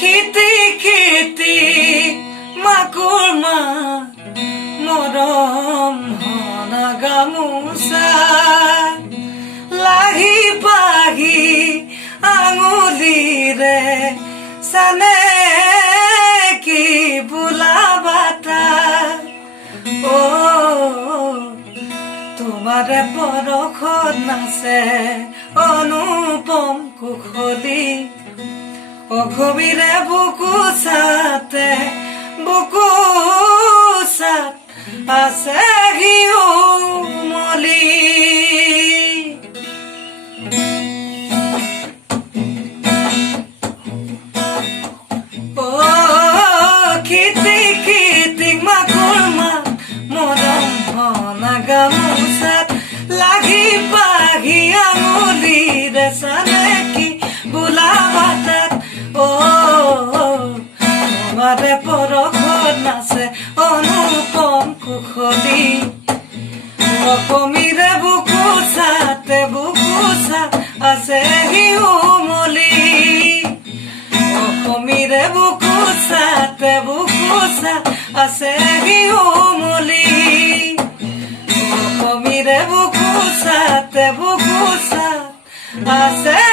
খেতি খেতি মাকুৰ মা মৰম হনা গামোচা লাহি পাহি আঙুলিৰে চানে কি বোলা বাটা তোমাৰে পৰশত নাচে অনুপম কুশলী অঘমিৰে বুকু চাতে আছে শিউমলি খেতি খেতি মাকুৰ মা মৰম হনা গামোচাত লাগি পাহি আঙুলিৰে চানে কি বোলা বাটাত তোমাৰে পৰশত নাচে অনুপম কুশলী অসমীৰে বুকু চাতে আছে শিউমলি অসমীৰে বুকু চাতে আছে শিউমলি অসমীৰে বুকু চাতে আছে